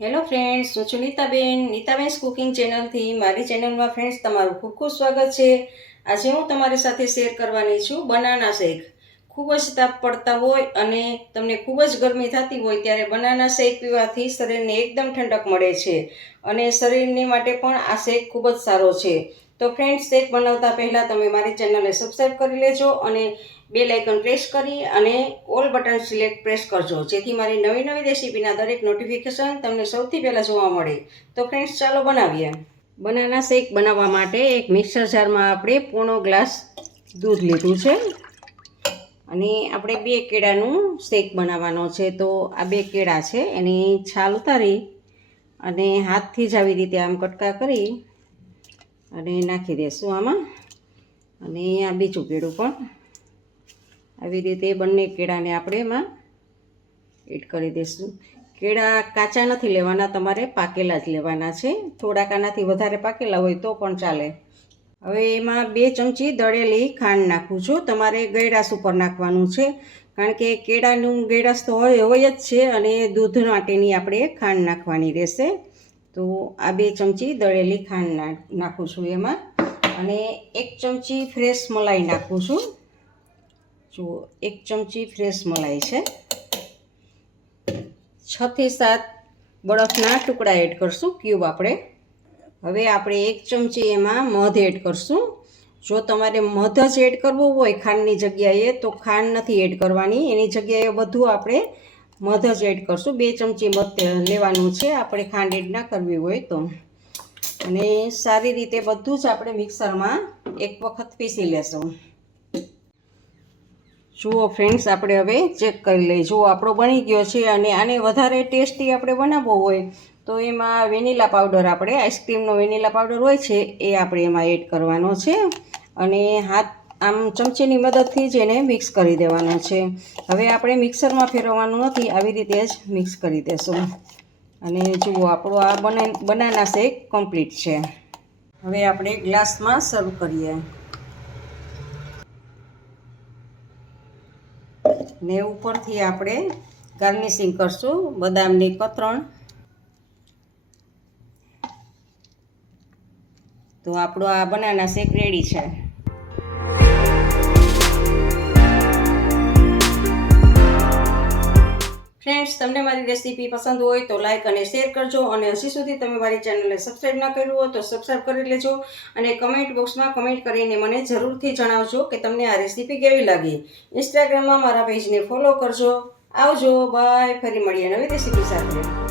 Hello friends હું છું Nitaben. નીતાબેન્સ cooking ચેનલથી મારી ચેનલમાં ફ્રેન્ડ્સ તમારું ખૂબ ખૂબ સ્વાગત છે. આજે હું તમારી સાથે શેર કરવાની છું બનાના શેક. ખૂબ જ તાપ પડતા હોય અને તમને ખૂબ જ ગરમી થતી હોય ત્યારે બનાના શેક પીવાથી શરીરને એકદમ ઠંડક મળે છે અને શરીરને માટે પણ આ શેક ખૂબ જ સારો છે. તો ફ્રેન્ડ્સ શેક બનાવતા પહેલાં તમે મારી ચેનલને સબસ્ક્રાઈબ કરી લેજો અને બે લાઇકન પ્રેસ કરી અને ઓલ બટન સિલેક્ટ પ્રેસ કરજો, જેથી મારી નવી નવી રેસીપીના દરેક નોટિફિકેશન તમને સૌથી પહેલાં જોવા મળે. તો ફ્રેન્ડ્સ ચાલો બનાવીએ. બનાના શેક બનાવવા માટે એક મિક્સર જારમાં આપણે પોણો ગ્લાસ દૂધ લીધું છે. અને આપણે બે કેળાનું શેક બનાવવાનો છે. તો આ બે કેળા છે, એની છાલ ઉતારી અને હાથથી જ આવી રીતે આમ કટકા કરી અને નાખી દઈશું આમાં. અને આ બીજું કેળું પણ. આવી રીતે બંને કેળાને આપણે એમાં એડ કરી દઈશું કેળા કાચા નથી લેવાના, તમારે પાકેલા જ લેવાના છે. થોડાક આનાથી વધારે પાકેલા હોય તો પણ ચાલે. હવે એમાં બે ચમચી દળેલી ખાંડ નાખું છું. તમારે ગળાશ ઉપર નાખવાનું છે. કારણ કે કેળાનું ગળાશ તો હોય હોય જ છે અને દૂધ માટેની આપણે ખાંડ નાખવાની રહેશે. તો આ બે ચમચી દળેલી ખાંડ નાખું છું એમાં. અને એક ચમચી ફ્રેશ મલાઈ નાખું છું. જુઓ, એક ચમચી ફ્રેશ મલાઈ છે. છથી સાત બરફના ટુકડા એડ કરશું ક્યુબ આપણે. હવે આપણે એક ચમચી એમાં મધ એડ કરશું. જો તમારે મધ જ એડ કરવું હોય ખાંડની જગ્યાએ, તો ખાંડ નથી એડ કરવાની. એની જગ્યાએ બધું આપણે મધ જ એડ કરશું. બે ચમચી મધ લેવાનું છે. આપણે ખાંડ એડ ના કરવી હોય તો. અને સારી રીતે બધું જ આપણે મિક્સરમાં એક વખત પીસી લેશું. જુઓ ફ્રેન્ડ્સ આપણે હવે ચેક કરી લઈએ. જુઓ, આપણો બની ગયો છે અને આને વધારે ટેસ્ટી આપણે બનાવવો હોય તો એમાં વેનીલા પાવડર આપણે આઈસ્ક્રીમનો વેનીલા પાવડર હોય છે, એ આપણે એમાં એડ કરવાનો છે. અને હાથ આમ ચમચીની મદદથી જ એને મિક્સ કરી દેવાનો છે. હવે આપણે મિક્સરમાં ફેરવવાનું નથી, આવી રીતે જ મિક્સ કરી દેશું. અને જુઓ, આપણો આ બને, બનાના શેક કમ્પ્લીટ છે. હવે આપણે ગ્લાસમાં સર્વ કરીએ. ને ઉપરથી આપણે ગાર્નિશિંગ કરશું, બદામની કતરણ. તો આપણો આ બનાના શેક રેડી છે. ફ્રેન્ડ્સ તમને મારી રેસીપી પસંદ હોય તો લાઇક અને શેર કરજો અને હજી સુધી તમે મારી ચેનલને સબસ્ક્રાઈબ ના કર્યું હોય તો સબસ્ક્રાઈબ કરી લેજો અને કમેન્ટ બોક્સમાં કમેન્ટ કરીને મને જરૂરથી જણાવજો કે તમને આ રેસીપી કેવી લાગી. ઇન્સ્ટાગ્રામમાં મારા પેજને ફોલો કરજો. આવજો બાય ફરી મળીએ નવી રેસીપી સાથે.